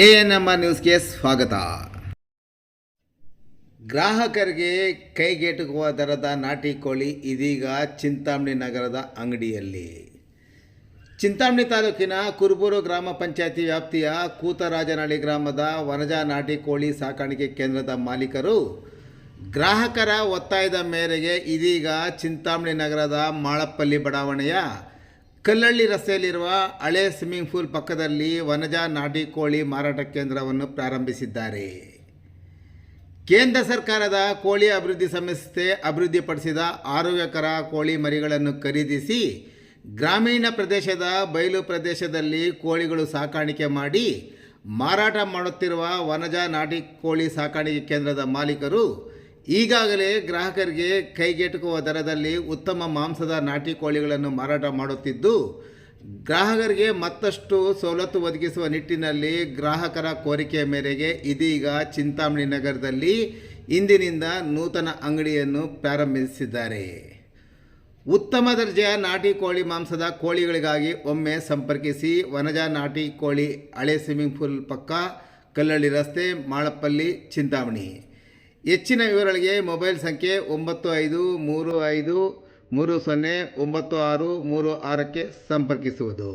ANMR ನ್ಯೂಸ್ಗೆ ಸ್ವಾಗತ. ಗ್ರಾಹಕರಿಗೆ ಕೈಗೆಟುಕುವ ದರದ ನಾಟಿ ಕೋಳಿ ಇದೀಗ ಚಿಂತಾಮಣಿ ನಗರದ ಅಂಗಡಿಯಲ್ಲಿ. ಚಿಂತಾಮಣಿ ತಾಲೂಕಿನ ಕುರುಬೂರು ಗ್ರಾಮ ಪಂಚಾಯತಿ ವ್ಯಾಪ್ತಿಯ ಕೂತರಾಜನಹಳ್ಳಿ ಗ್ರಾಮದ ವನಜಾ ನಾಟಿ ಕೋಳಿ ಸಾಕಾಣಿಕೆ ಕೇಂದ್ರದ ಮಾಲೀಕರು ಗ್ರಾಹಕರ ಒತ್ತಾಯದ ಮೇರೆಗೆ ಇದೀಗ ಚಿಂತಾಮಣಿ ನಗರದ ಮಾಳಪ್ಪಲ್ಲಿ ಬಡಾವಣೆಯ ಕಲ್ಲಳ್ಳಿ ರಸ್ತೆಯಲ್ಲಿರುವ ಹಳೆ ಸ್ವಿಮ್ಮಿಂಗ್ ಪೂಲ್ ಪಕ್ಕದಲ್ಲಿ ವನಜಾ ನಾಟಿ ಕೋಳಿ ಮಾರಾಟ ಕೇಂದ್ರವನ್ನು ಪ್ರಾರಂಭಿಸಿದ್ದಾರೆ. ಕೇಂದ್ರ ಸರ್ಕಾರದ ಕೋಳಿ ಅಭಿವೃದ್ಧಿ ಸಂಸ್ಥೆ ಅಭಿವೃದ್ಧಿಪಡಿಸಿದ ಆರೋಗ್ಯಕರ ಕೋಳಿ ಮರಿಗಳನ್ನು ಖರೀದಿಸಿ ಗ್ರಾಮೀಣ ಪ್ರದೇಶದ ಬಯಲು ಪ್ರದೇಶದಲ್ಲಿ ಕೋಳಿಗಳು ಸಾಕಾಣಿಕೆ ಮಾಡಿ ಮಾರಾಟ ಮಾಡುತ್ತಿರುವ ವನಜಾ ನಾಟಿ ಕೋಳಿ ಸಾಕಾಣಿಕೆ ಕೇಂದ್ರದ ಮಾಲೀಕರು ಈಗಾಗಲೇ ಗ್ರಾಹಕರಿಗೆ ಕೈಗೆಟುಕುವ ದರದಲ್ಲಿ ಉತ್ತಮ ಮಾಂಸದ ನಾಟಿ ಕೋಳಿಗಳನ್ನು ಮಾರಾಟ ಮಾಡುತ್ತಿದ್ದು, ಗ್ರಾಹಕರಿಗೆ ಮತ್ತಷ್ಟು ಸವಲತ್ತು ಒದಗಿಸುವ ನಿಟ್ಟಿನಲ್ಲಿ ಗ್ರಾಹಕರ ಕೋರಿಕೆಯ ಮೇರೆಗೆ ಇದೀಗ ಚಿಂತಾಮಣಿ ನಗರದಲ್ಲಿ ಇಂದಿನಿಂದ ನೂತನ ಅಂಗಡಿಯನ್ನು ಪ್ರಾರಂಭಿಸಿದ್ದಾರೆ. ಉತ್ತಮ ದರ್ಜೆಯ ನಾಟಿ ಕೋಳಿ ಮಾಂಸದ ಕೋಳಿಗಳಿಗಾಗಿ ಒಮ್ಮೆ ಸಂಪರ್ಕಿಸಿ. ವನಜಾ ನಾಟಿ ಕೋಳಿ, ಹಳೆ ಸ್ವಿಮ್ಮಿಂಗ್ ಪೂಲ್ ಪಕ್ಕ, ಕಲ್ಲಳ್ಳಿ ರಸ್ತೆ, ಮಾಳಪ್ಪಲ್ಲಿ, ಚಿಂತಾಮಣಿ. ಹೆಚ್ಚಿನ ವಿವರಗಳಿಗೆ ಮೊಬೈಲ್ ಸಂಖ್ಯೆ 9535309636ಕ್ಕೆ ಸಂಪರ್ಕಿಸುವುದು.